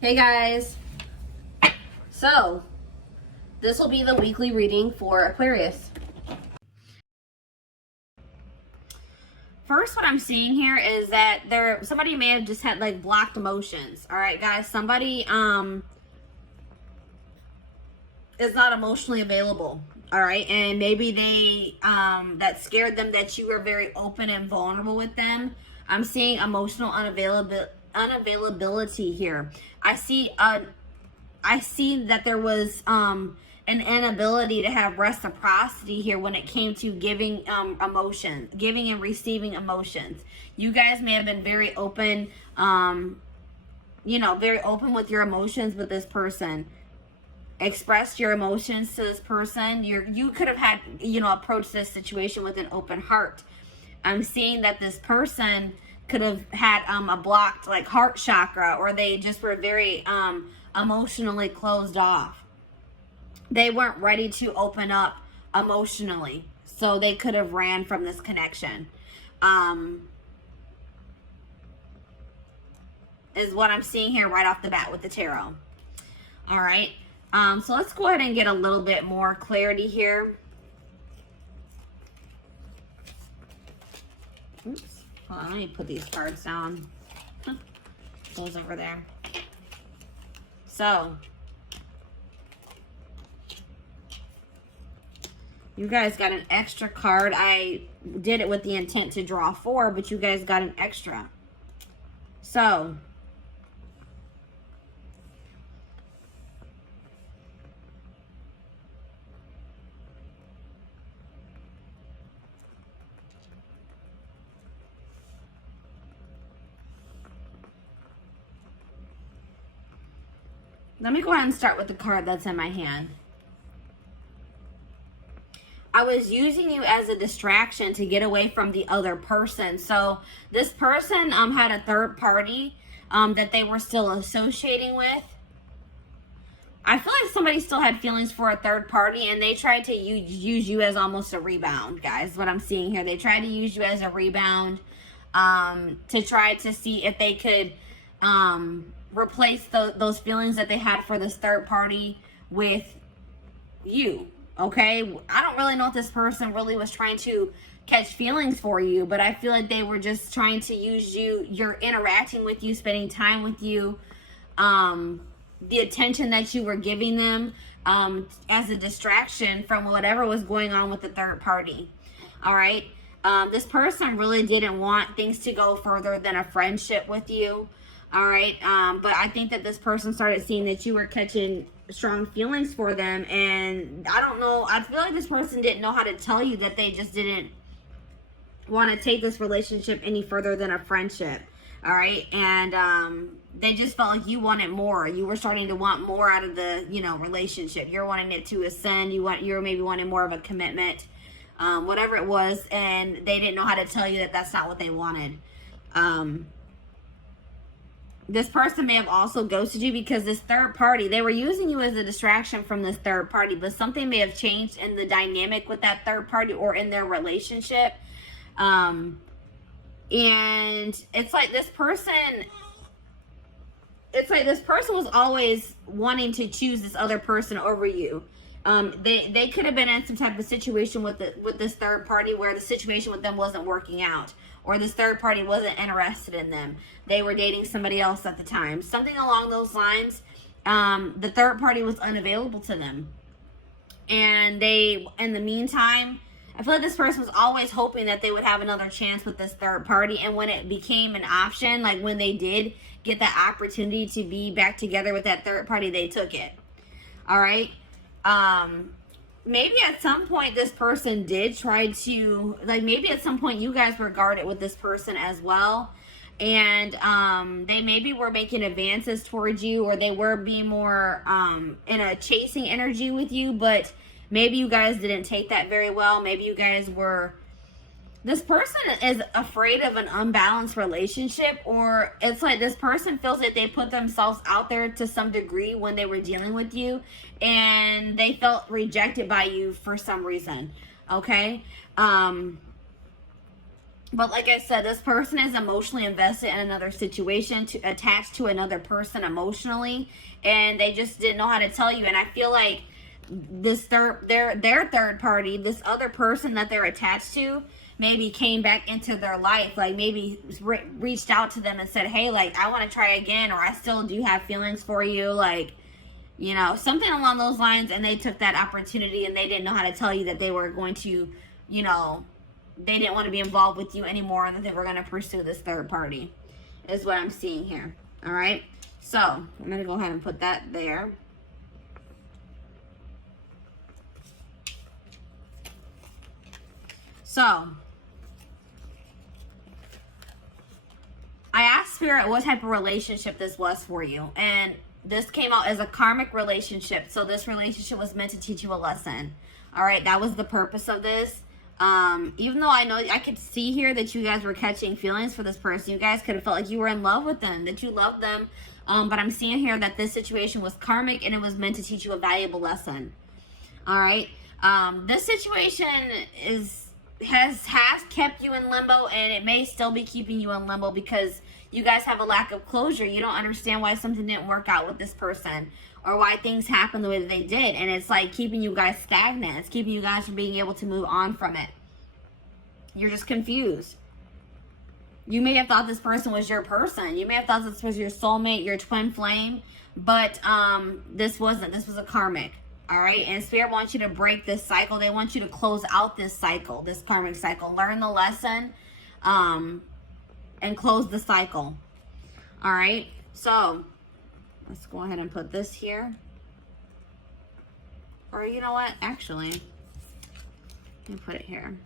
Hey guys, so this will be the weekly reading for Aquarius. First, what I'm seeing here is that somebody may have just had like blocked emotions. All right, guys, somebody is not emotionally available. All right, and maybe they that scared them that you were very open and vulnerable with them. I'm seeing emotional unavailability here. I see that there was an inability to have reciprocity here when it came to giving emotions, giving and receiving emotions. You guys may have been very open, very open with your emotions with this person. Expressed your emotions to this person. You could have had, approached this situation with an open heart. I'm seeing that this person could have had a blocked like heart chakra, or they just were very emotionally closed off. They weren't ready to open up emotionally, so they could have ran from this connection. Is what I'm seeing here right off the bat with the tarot. All right. So let's go ahead and get a little bit more clarity here. Oops. Hold on, let me put these cards down. Those over there. So, you guys got an extra card. I did it with the intent to draw 4, but you guys got an extra. So, let me go ahead and start with the card that's in my hand. I was using you as a distraction to get away from the other person. So this person had a third party that they were still associating with. I feel like somebody still had feelings for a third party, and they tried to use you as almost a rebound, guys. What I'm seeing here, they tried to use you as a rebound to try to see if they could replace those feelings that they had for this third party with you. Okay, I don't really know if this person really was trying to catch feelings for you, but I feel like they were just trying to use you. You're interacting with you, spending time with you, the attention that you were giving them as a distraction from whatever was going on with the third party. All right, this person really didn't want things to go further than a friendship with you. All right, but I think that this person started seeing that you were catching strong feelings for them, and I don't know, I feel like this person didn't know how to tell you that they just didn't want to take this relationship any further than a friendship. All right, and they just felt like you wanted more. You were starting to want more out of the relationship. You're wanting it to ascend. You're maybe wanting more of a commitment, whatever it was, and they didn't know how to tell you that that's not what they wanted. This person may have also ghosted you because this third party, they were using you as a distraction from this third party, but something may have changed in the dynamic with that third party or in their relationship. And it's like this person was always wanting to choose this other person over you. They could have been in some type of situation with this third party where the situation with them wasn't working out, or this third party wasn't interested in them. They were dating somebody else at the time. Something along those lines. The third party was unavailable to them. And in the meantime, I feel like this person was always hoping that they would have another chance with this third party. And when it became an option, like when they did get that opportunity to be back together with that third party, they took it. All right. Maybe at some point this person did try to, maybe at some point you guys were guarded with this person as well. And they maybe were making advances towards you, or they were being more in a chasing energy with you, but maybe you guys didn't take that very well. Maybe you guys were, this person is afraid of an unbalanced relationship, or it's like this person feels that they put themselves out there to some degree when they were dealing with you, and they felt rejected by you for some reason. Okay. But like I said, this person is emotionally invested in another situation, attached to another person emotionally, and they just didn't know how to tell you. And I feel like this their third party, this other person that they're attached to, maybe came back into their life, like maybe reached out to them and said, hey, like, I want to try again, or I still do have feelings for you, like, you know, something along those lines. And they took that opportunity, and they didn't know how to tell you that they were going to, you know, they didn't want to be involved with you anymore, and that they were going to pursue this third party, is what I'm seeing here. All right, so I'm going to go ahead and put that there. So I asked Spirit what type of relationship this was for you, and this came out as a karmic relationship. So this relationship was meant to teach you a lesson. All right, that was the purpose of this. Even though I know I could see here that you guys were catching feelings for this person, you guys could have felt like you were in love with them, that you loved them. But I'm seeing here that this situation was karmic, and it was meant to teach you a valuable lesson. All right. This situation has kept you in limbo, and it may still be keeping you in limbo because you guys have a lack of closure. You don't understand why something didn't work out with this person, or why things happened the way that they did. And it's like keeping you guys stagnant. It's keeping you guys from being able to move on from it. You're just confused. You may have thought this person was your person. You may have thought this was your soulmate, your twin flame, but this wasn't. This was a karmic. All right, and Spirit wants you to break this cycle. They want you to close out this cycle, this karmic cycle. Learn the lesson, and close the cycle. All right, so let's go ahead and put this here. Or you know what? Actually, let me put it here.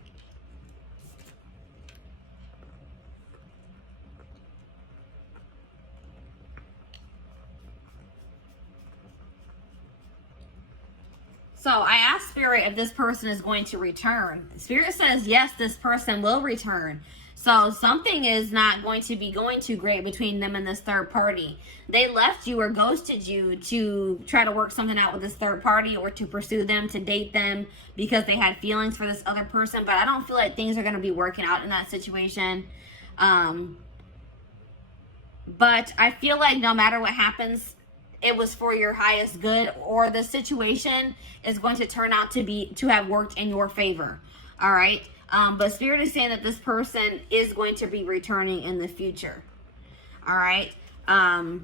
So I asked Spirit if this person is going to return. Spirit says, yes, this person will return. So something is not going to be going too great between them and this third party. They left you or ghosted you to try to work something out with this third party, or to pursue them, to date them, because they had feelings for this other person. But I don't feel like things are going to be working out in that situation. But I feel like no matter what happens, it was for your highest good, or the situation is going to turn out to have worked in your favor. All right. But Spirit is saying that this person is going to be returning in the future. All right. I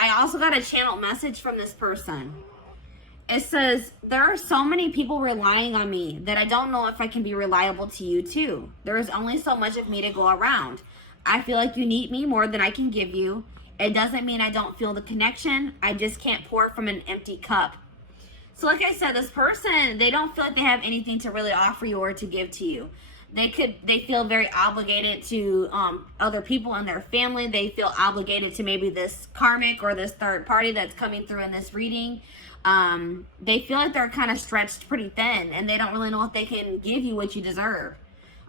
also got a channeled message from this person. It says, there are so many people relying on me that I don't know if I can be reliable to you too. There is only so much of me to go around. I feel like you need me more than I can give you. It doesn't mean I don't feel the connection. I just can't pour from an empty cup. So like I said, this person, they don't feel like they have anything to really offer you or to give to you. They feel very obligated to other people in their family. They feel obligated to maybe this karmic or this third party that's coming through in this reading. They feel like they're kind of stretched pretty thin, and they don't really know if they can give you what you deserve.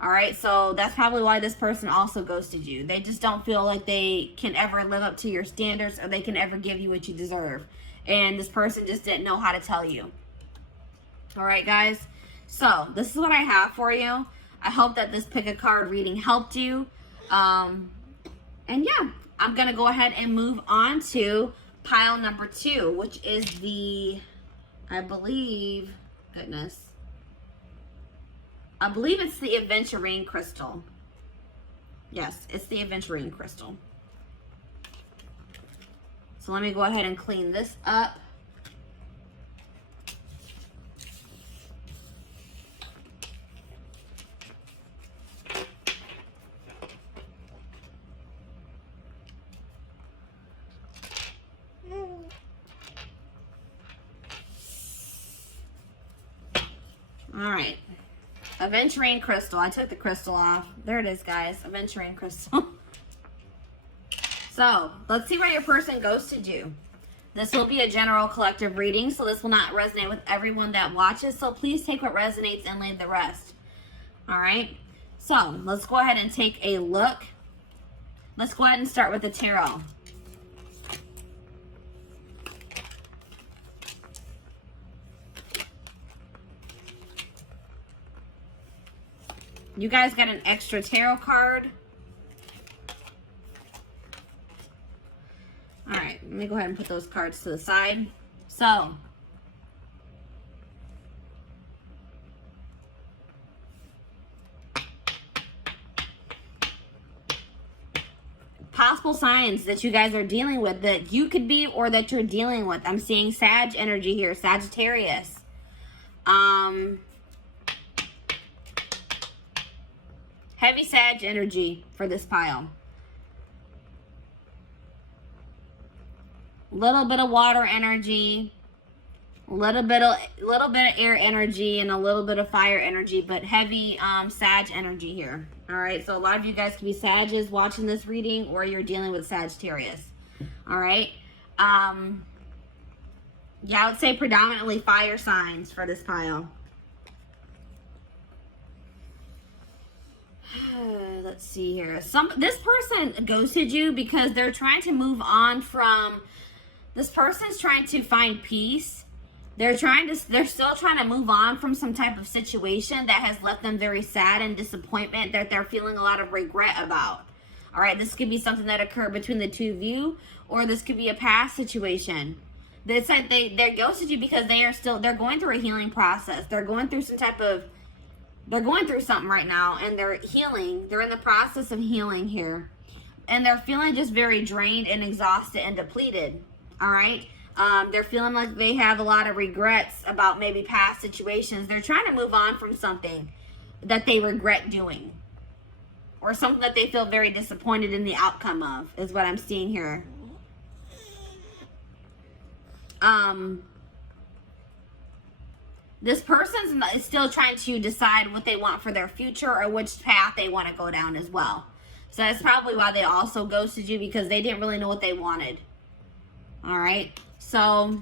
All right, so that's probably why this person also ghosted you. They just don't feel like they can ever live up to your standards, or they can ever give you what you deserve. And this person just didn't know how to tell you. All right, guys. So this is what I have for you. I hope that this pick a card reading helped you. And yeah, I'm going to go ahead and move on to pile number 2, which is the, I believe it's the aventurine crystal. Yes, it's the aventurine crystal. So let me go ahead and clean this up. All right. Aventurine crystal. I took the crystal off. There it is, guys. Aventurine crystal. So, let's see where your person ghosted you. This will be a general collective reading, so this will not resonate with everyone that watches. So, please take what resonates and leave the rest. All right? So, let's go ahead and take a look. Let's go ahead and start with the tarot. You guys got an extra tarot card. All right, let me go ahead and put those cards to the side. So, possible signs that you guys are dealing with, that you could be or that you're dealing with. I'm seeing Sag energy here, Sagittarius. Heavy Sag energy for this pile. Little bit of water energy, little bit of air energy, and a little bit of fire energy, but heavy Sag energy here. All right, so a lot of you guys could be Sages watching this reading, or you're dealing with Sagittarius. All right. Yeah, I would say predominantly fire signs for this pile. Let's see here. This person ghosted you because they're trying to move on from. This person's trying to find peace. They're still trying to move on from some type of situation that has left them very sad and disappointment, that they're feeling a lot of regret about. All right, this could be something that occurred between the two of you, or this could be a past situation. It's like they ghosted you because they're going through a healing process. They're going through they're going through something right now, and they're healing. They're in the process of healing here. And they're feeling just very drained and exhausted and depleted. All right. They're feeling like they have a lot of regrets about maybe past situations. They're trying to move on from something that they regret doing, or something that they feel very disappointed in the outcome of, is what I'm seeing here. This person is still trying to decide what they want for their future, or which path they want to go down as well. So that's probably why they also ghosted you, because they didn't really know what they wanted. All right, so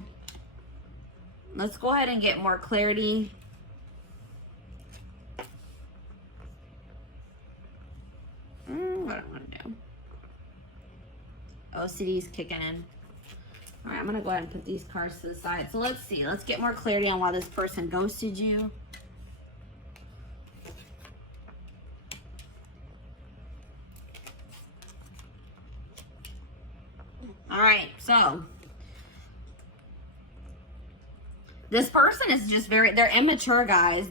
let's go ahead and get more clarity. What do I want to do? OCD is kicking in. All right, I'm going to go ahead and put these cards to the side. So let's see. Let's get more clarity on why this person ghosted you. All right, so this person is just they're immature, guys.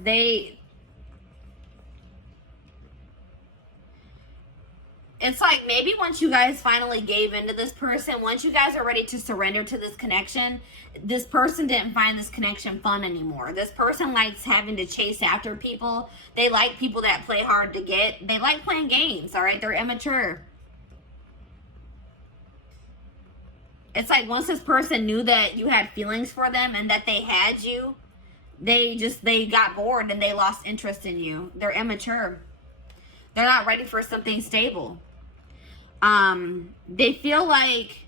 It's like maybe once you guys finally gave into this person, once you guys are ready to surrender to this connection, this person didn't find this connection fun anymore. This person likes having to chase after people. They like people that play hard to get. They like playing games, all right? They're immature. It's like once this person knew that you had feelings for them and that they had you, they got bored and they lost interest in you. They're immature. They're not ready for something stable. They feel like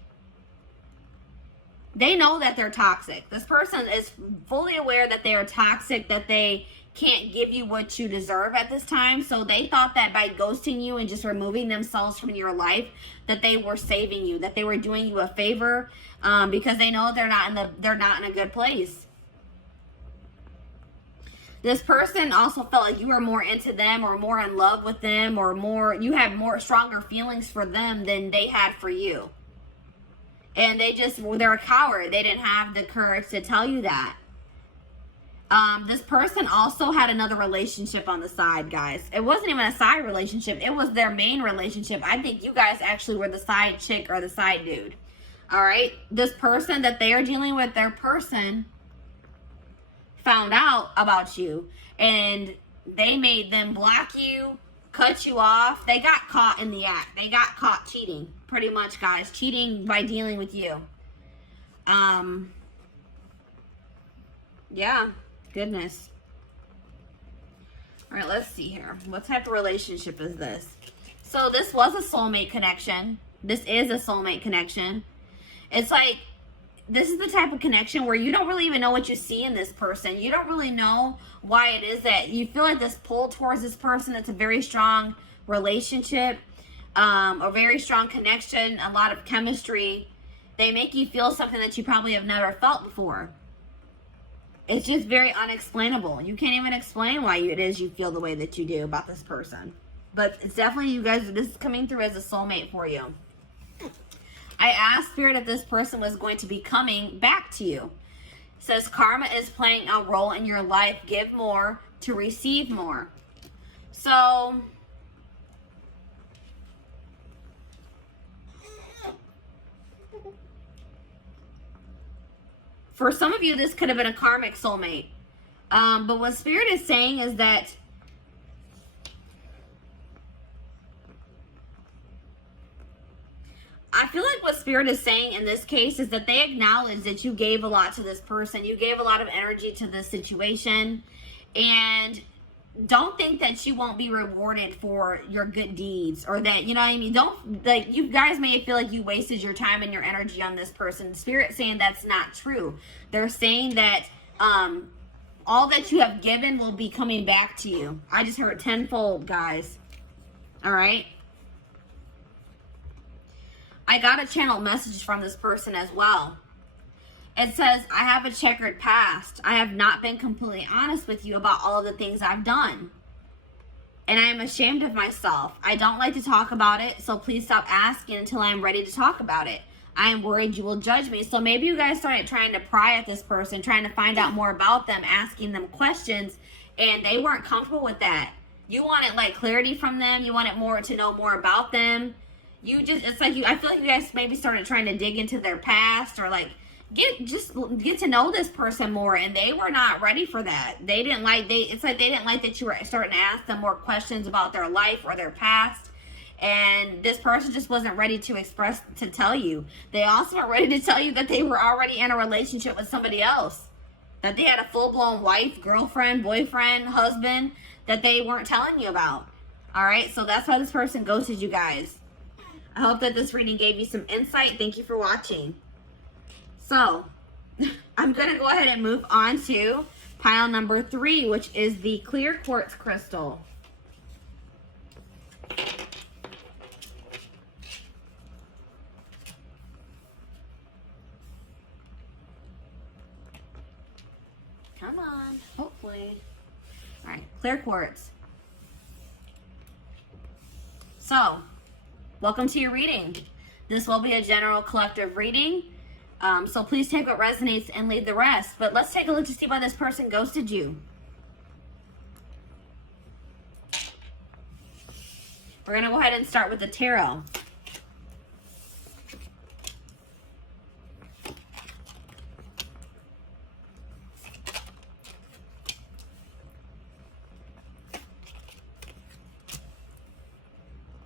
they know that they're toxic. This person is fully aware that they are toxic, that they can't give you what you deserve at this time. So they thought that by ghosting you and just removing themselves from your life, that they were saving you, that they were doing you a favor, because they know they're not in a good place. This person also felt like you were more into them, or more in love with them, or you had stronger feelings for them than they had for you. And they're a coward. They didn't have the courage to tell you that. This person also had another relationship on the side, guys. It wasn't even a side relationship. It was their main relationship. I think you guys actually were the side chick or the side dude. All right? This person that they are dealing with, their person found out about you, and they made them block you, cut you off. They got caught in the act. They got caught cheating, pretty much, guys. Cheating by dealing with you. Yeah. Goodness. All right, let's see here. What type of relationship is this? So this was a soulmate connection. This is a soulmate connection. It's like, this is the type of connection where you don't really even know what you see in this person. You don't really know why it is that you feel like this pull towards this person. It's a very strong relationship, a very strong connection, a lot of chemistry. They make you feel something that you probably have never felt before. It's just very unexplainable. You can't even explain why it is you feel the way that you do about this person. But it's definitely, you guys, this is coming through as a soulmate for you. I asked Spirit if this person was going to be coming back to you. It says karma is playing a role in your life. Give more to receive more. So for some of you, this could have been a karmic soulmate. But what Spirit is saying is that I feel like what Spirit is saying in this case is that they acknowledge that you gave a lot to this person. You gave a lot of energy to this situation. And don't think that you won't be rewarded for your good deeds, or that, you know what I mean? Don't, like, you guys may feel like you wasted your time and your energy on this person. Spirit saying that's not true. They're saying that all that you have given will be coming back to you. I just heard tenfold, guys. All right. I got a channel message from this person as well. It says, I have a checkered past. I have not been completely honest with you about all of the things I've done. And I am ashamed of myself. I don't like to talk about it, so please stop asking until I am ready to talk about it. I am worried you will judge me. So maybe you guys started trying to pry at this person, trying to find out more about them, asking them questions, and they weren't comfortable with that. You wanted like clarity from them. You wanted more to know more about them. You just, it's like you, I feel like you guys maybe started trying to dig into their past, or like get to know this person more, and they were not ready for that. They didn't like, it's like they didn't like that you were starting to ask them more questions about their life or their past. And this person just wasn't ready to express, to tell you. They also weren't ready to tell you that they were already in a relationship with somebody else. That they had a full-blown wife, girlfriend, boyfriend, husband that they weren't telling you about. All right, so that's why this person ghosted you guys. I hope that this reading gave you some insight. Thank you for watching. So, I'm going to go ahead and move on to pile number 3, which is the clear quartz crystal. Come on, hopefully. All right, clear quartz. So, welcome to your reading. This will be a general collective reading. So please take what resonates and leave the rest. But let's take a look to see why this person ghosted you. We're going to go ahead and start with the tarot.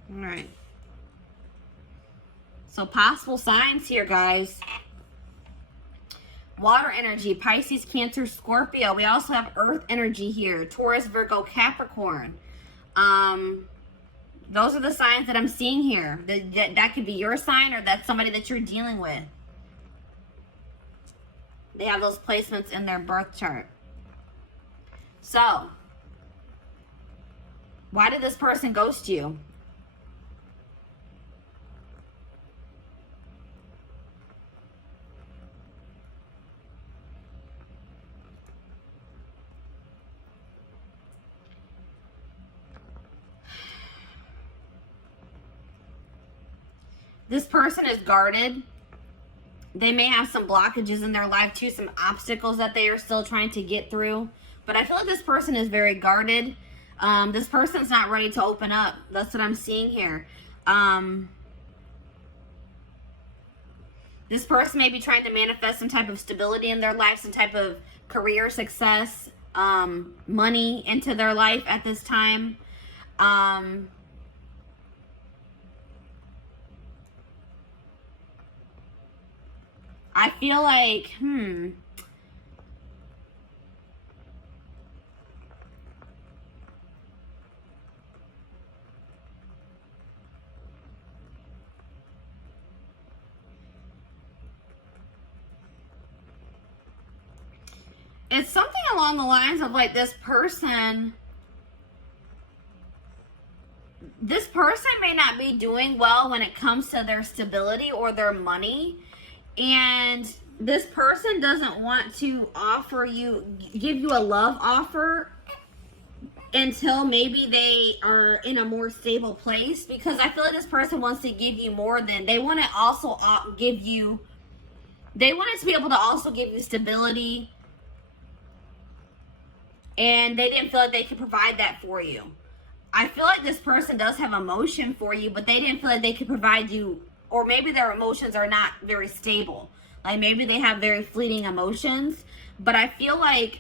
All right. So possible signs here, guys. Water energy, Pisces, Cancer, Scorpio. We also have earth energy here. Taurus, Virgo, Capricorn. Those are the signs that I'm seeing here. That could be your sign, or that's somebody that you're dealing with. They have those placements in their birth chart. So, why did this person ghost you? This person is guarded. They may have some blockages in their life too, some obstacles that they are still trying to get through. But I feel like this person is very guarded. This person's not ready to open up. That's what I'm seeing here. This person may be trying to manifest some type of stability in their life, some type of career success, money into their life at this time. I feel like, it's something along the lines of like this person may not be doing well when it comes to their stability or their money. And this person doesn't want to offer you, give you a love offer until maybe they are in a more stable place, because I feel like this person wants to give you more than, they want to also give you, they wanted to be able to also give you stability, and they didn't feel like they could provide that for you. I feel like this person does have emotion for you, but they didn't feel like they could provide you, or maybe their emotions are not very stable. Like maybe they have very fleeting emotions, but I feel like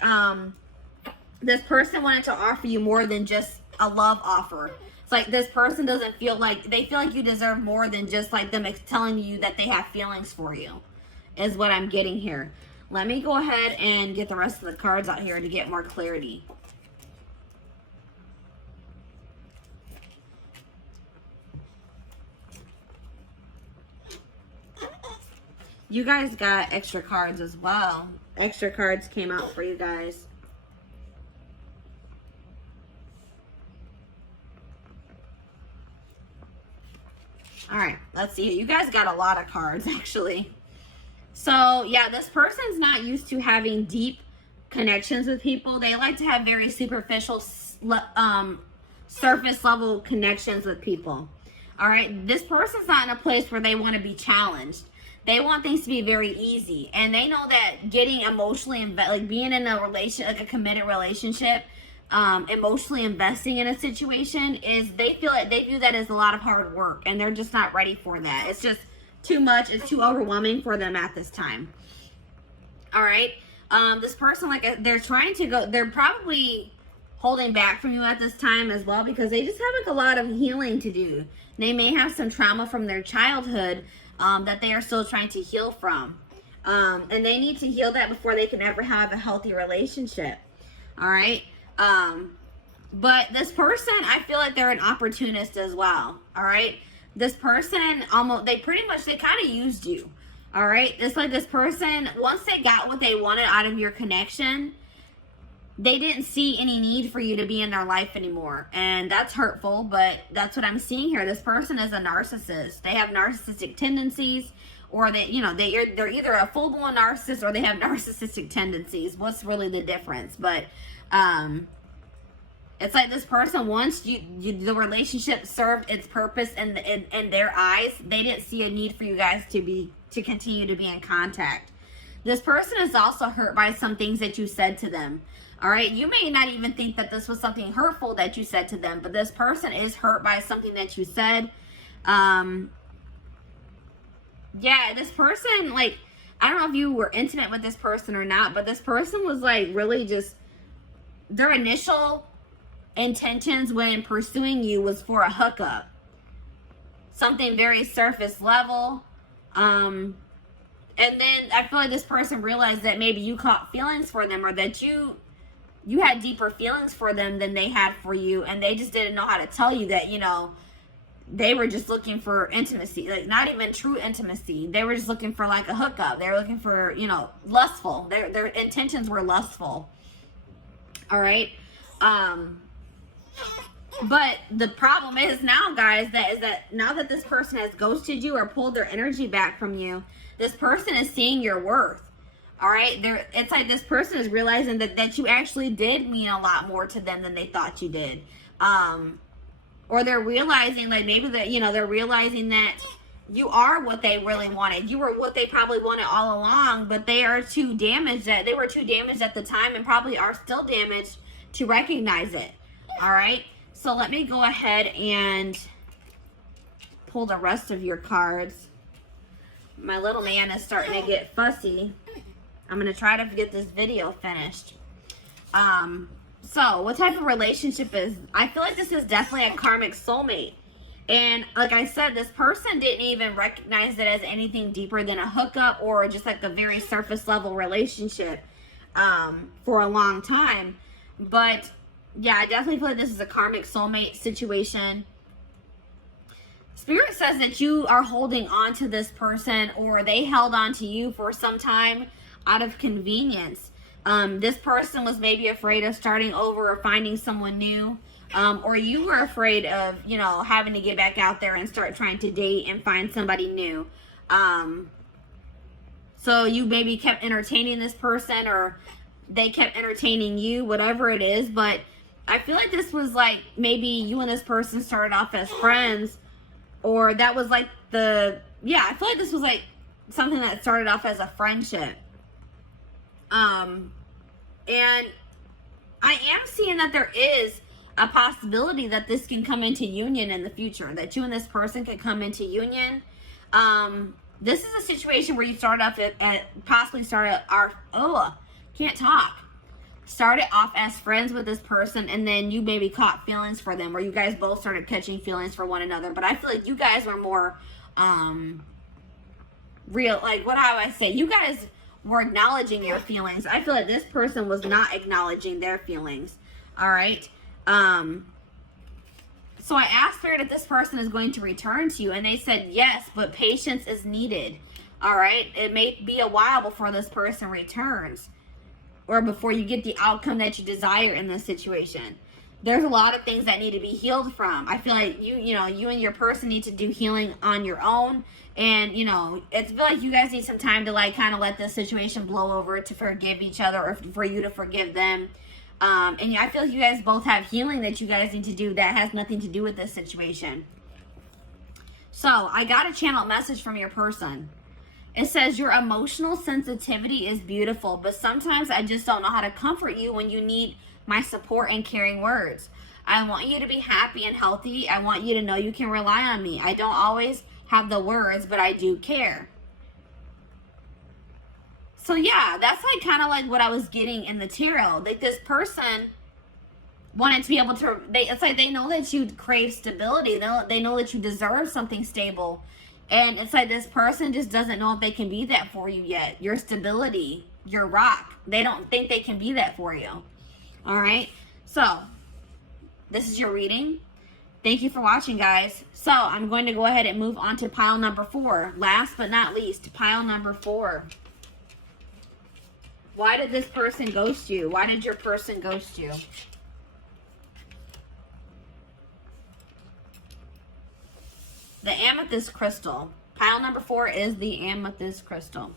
this person wanted to offer you more than just a love offer. It's like this person doesn't feel like, they feel like you deserve more than just like them telling you that they have feelings for you, is what I'm getting here. Let me go ahead and get the rest of the cards out here to get more clarity. You guys got extra cards as well. Extra cards came out for you guys. All right, let's see. You guys got a lot of cards, actually. So, yeah, this person's not used to having deep connections with people. They like to have very superficial, surface level connections with people. All right, this person's not in a place where they want to be challenged. They want things to be very easy, and they know that getting emotionally like being in a relation, like a committed relationship, emotionally investing in a situation is, they feel like they view that as a lot of hard work, and they're just not ready for that. It's just too much. It's too overwhelming for them at this time. All right, this person, like, they're trying to go, they're probably holding back from you at this time as well, because they just have like a lot of healing to do. They may have some trauma from their childhood that they are still trying to heal from. And they need to heal that before they can ever have a healthy relationship. All right. But this person, I feel like they're an opportunist as well. All right. This person they kind of used you. All right. It's like this person, once they got what they wanted out of your connection, they didn't see any need for you to be in their life anymore. And that's hurtful, but that's what I'm seeing here. This person is a narcissist. They have narcissistic tendencies, or they're either a full-blown narcissist or they have narcissistic tendencies. What's really the difference? But it's like this person, once the relationship served its purpose in their eyes, they didn't see a need for you guys to continue to be in contact. This person is also hurt by some things that you said to them. All right, you may not even think that this was something hurtful that you said to them, but this person is hurt by something that you said. Yeah, this person, like, I don't know if you were intimate with this person or not, but this person was like really just, their initial intentions when pursuing you was for a hookup. Something very surface level. And then I feel like this person realized that maybe you caught feelings for them, or that you had deeper feelings for them than they had for you, and they just didn't know how to tell you that, they were just looking for intimacy, like not even true intimacy. They were just looking for like a hookup. They were looking for, lustful. Their intentions were lustful. All right. But the problem is now, guys, that now that this person has ghosted you or pulled their energy back from you, this person is seeing your worth. All right, it's like this person is realizing that you actually did mean a lot more to them than they thought you did. Or they're realizing, like, maybe that, they're realizing that you are what they really wanted. You were what they probably wanted all along, but they were too damaged at the time, and probably are still damaged to recognize it. All right, so let me go ahead and pull the rest of your cards. My little man is starting to get fussy. I'm going to try to get this video finished. So, what type of relationship is... I feel like this is definitely a karmic soulmate. And like I said, this person didn't even recognize it as anything deeper than a hookup or just like a very surface level relationship for a long time. But, yeah, I definitely feel like this is a karmic soulmate situation. Spirit says that you are holding on to this person, or they held on to you for some time out of convenience. This person was maybe afraid of starting over or finding someone new, or you were afraid of, having to get back out there and start trying to date and find somebody new. So you maybe kept entertaining this person, or they kept entertaining you, whatever it is. But I feel like this was like maybe you and this person started off as friends, or that was like I feel like this was like something that started off as a friendship. And I am seeing that there is a possibility that this can come into union in the future, that you and this person could come into union. This is a situation where you started off started off as friends with this person, and then you maybe caught feelings for them, or you guys both started catching feelings for one another. But I feel like you guys were more real, like, what do I say? You guys were acknowledging your feelings. I feel like this person was not acknowledging their feelings. All right. So I asked Spirit if this person is going to return to you, and they said yes, but patience is needed. All right. It may be a while before this person returns, or before you get the outcome that you desire in this situation. There's a lot of things that need to be healed from. I feel like you and your person need to do healing on your own. And, it's feel like you guys need some time to, like, kind of let this situation blow over, to forgive each other, or for you to forgive them. And I feel like you guys both have healing that you guys need to do that has nothing to do with this situation. So I got a channel message from your person. It says, your emotional sensitivity is beautiful, but sometimes I just don't know how to comfort you when you need my support and caring words. I want you to be happy and healthy. I want you to know you can rely on me. I don't always have the words, but I do care. So yeah, that's like kind of like what I was getting in the tarot. Like, this person wanted to be able to, it's like they know that you crave stability. They know that you deserve something stable. And it's like this person just doesn't know if they can be that for you yet. Your stability, your rock. They don't think they can be that for you. All right. So this is your reading. Thank you for watching, guys. So I'm going to go ahead and move on to pile number 4. Last but not least, pile number 4. Why did this person ghost you? Why did your person ghost you? The amethyst crystal. Pile number 4 is the amethyst crystal.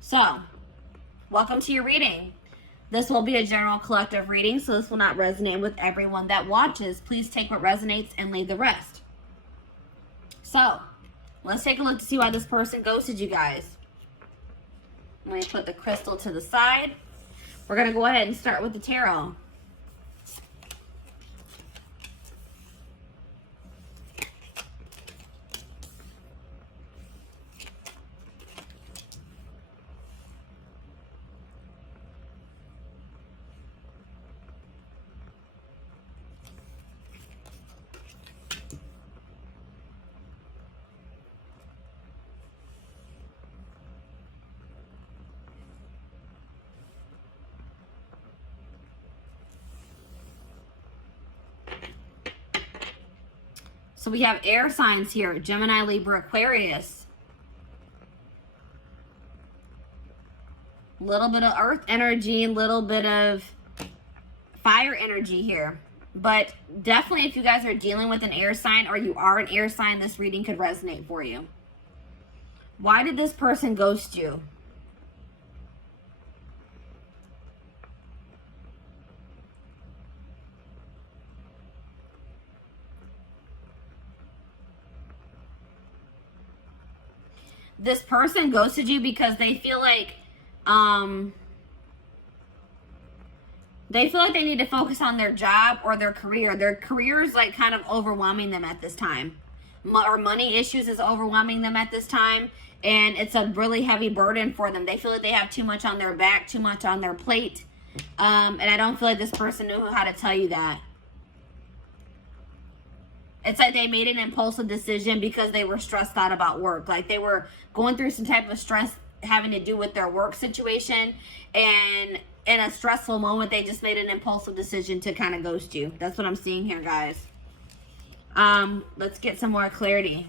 So, welcome to your reading. This will be a general collective reading, so this will not resonate with everyone that watches. Please take what resonates and leave the rest. So, let's take a look to see why this person ghosted you guys. Let me put the crystal to the side. We're going to go ahead and start with the tarot. So we have air signs here: Gemini, Libra, Aquarius. A little bit of earth energy, a little bit of fire energy here. But definitely, if you guys are dealing with an air sign, or you are an air sign, this reading could resonate for you. Why did this person ghost you? This person ghosted you because they feel like they need to focus on their job or their career. Their career is like kind of overwhelming them at this time. Or money issues is overwhelming them at this time. And it's a really heavy burden for them. They feel like they have too much on their back, too much on their plate. And I don't feel like this person knew how to tell you that. It's like they made an impulsive decision because they were stressed out about work. Like they were going through some type of stress having to do with their work situation. And in a stressful moment, they just made an impulsive decision to kind of ghost you. That's what I'm seeing here, guys. Let's get some more clarity.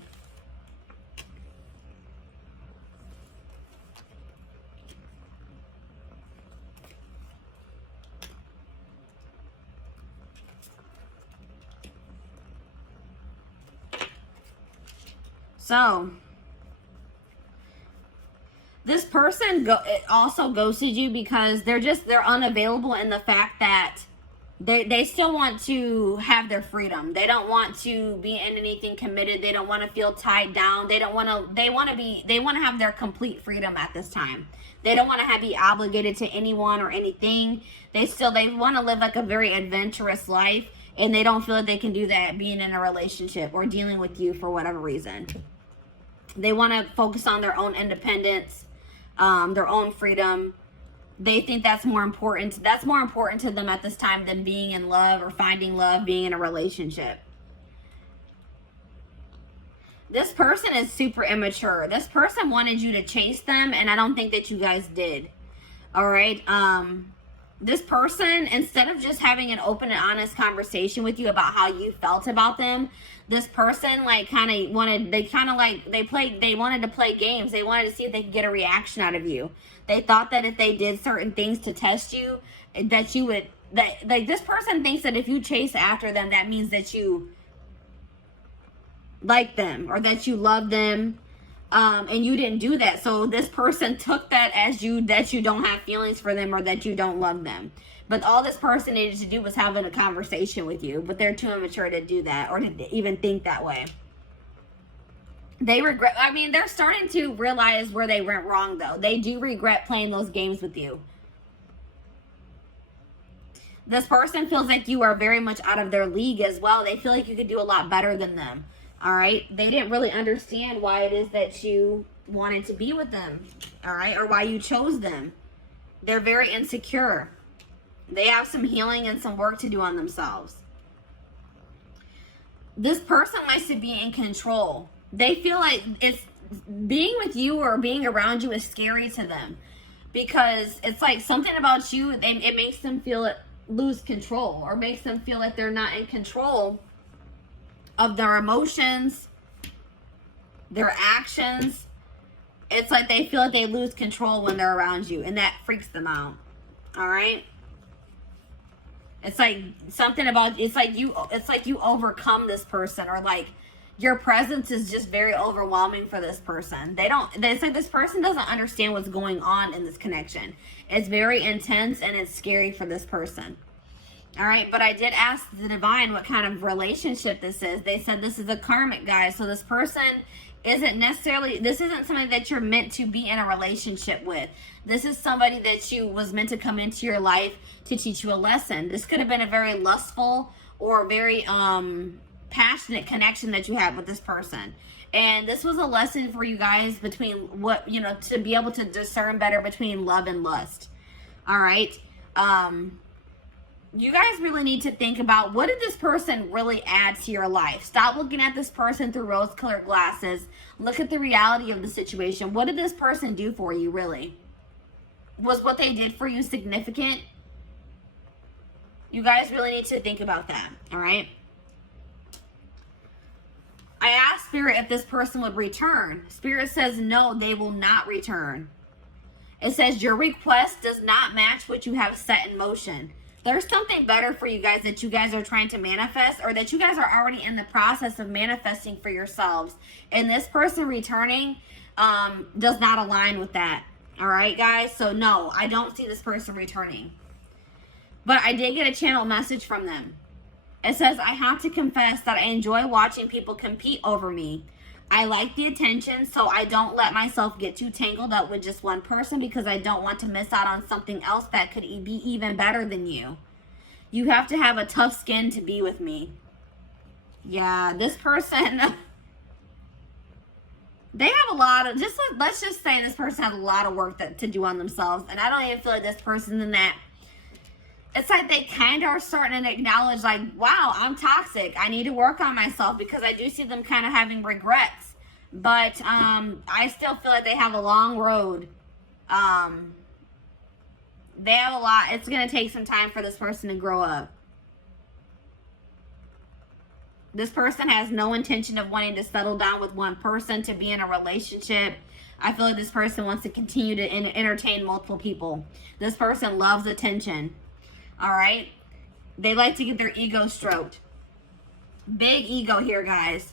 So, This person also ghosted you because they're unavailable in the fact that they still want to have their freedom. They don't want to be in anything committed. They don't want to feel tied down. They want to have their complete freedom at this time. They don't want to be obligated to anyone or anything. They want to live like a very adventurous life, and they don't feel like they can do that being in a relationship or dealing with you for whatever reason. They want to focus on their own independence, their own freedom. They think that's more important. That's more important to them at this time than being in love or finding love, being in a relationship. This person is super immature. This person wanted you to chase them, and I don't think that you guys did. All right. This person, instead of just having an open and honest conversation with you about how you felt about them, this person like they wanted to play games. They wanted to see if they could get a reaction out of you. They thought that if they did certain things to test you, that you would, this person thinks that if you chase after them, that means that you like them or that you love them. And you didn't do that. So this person took that as that you don't have feelings for them or that you don't love them. But all this person needed to do was having a conversation with you. But they're too immature to do that or to even think that way. They regret, they're starting to realize where they went wrong though. They do regret playing those games with you. This person feels like you are very much out of their league as well. They feel like you could do a lot better than them. All right. They didn't really understand why it is that you wanted to be with them. All right. Or why you chose them. They're very insecure. They have some healing and some work to do on themselves. This person likes to be in control. They feel like being with you or being around you is scary to them because it's like something about you, it makes them lose control or makes them feel like they're not in control of their emotions, their actions. It's like they feel like they lose control when they're around you, and that freaks them out. All right? It's like something about, it's like you overcome this person, or like your presence is just very overwhelming for this person. It's like this person doesn't understand what's going on in this connection. It's very intense and it's scary for this person. All right, but I did ask the divine what kind of relationship this is. They said this is a karmic, guys. So this person this isn't somebody that you're meant to be in a relationship with. This is somebody that was meant to come into your life to teach you a lesson. This could have been a very lustful or very passionate connection that you had with this person. And this was a lesson for you guys between to be able to discern better between love and lust. All right. You guys really need to think about, what did this person really add to your life? Stop looking at this person through rose-colored glasses. Look at the reality of the situation. What did this person do for you, really? Was what they did for you significant? You guys really need to think about that, all right? I asked Spirit if this person would return. Spirit says no, they will not return. It says your request does not match what you have set in motion. There's something better for you guys that you guys are trying to manifest, or that you guys are already in the process of manifesting for yourselves. And this person returning does not align with that. All right, guys? So no, I don't see this person returning. But I did get a channel message from them. It says, I have to confess that I enjoy watching people compete over me. I like the attention, so I don't let myself get too tangled up with just one person because I don't want to miss out on something else that could be even better than you. You have to have a tough skin to be with me. Yeah, this person, they have a lot of, let's just say this person has a lot of work to do on themselves. And I don't even feel like this person's in that. It's like they kind of are starting to acknowledge, like, wow, I'm toxic. I need to work on myself, because I do see them kind of having regrets. But I still feel like they have a long road. They have a lot. It's going to take some time for this person to grow up. This person has no intention of wanting to settle down with one person, to be in a relationship. I feel like this person wants to continue to entertain multiple people. This person loves attention. All right. They like to get their ego stroked. Big ego here, guys.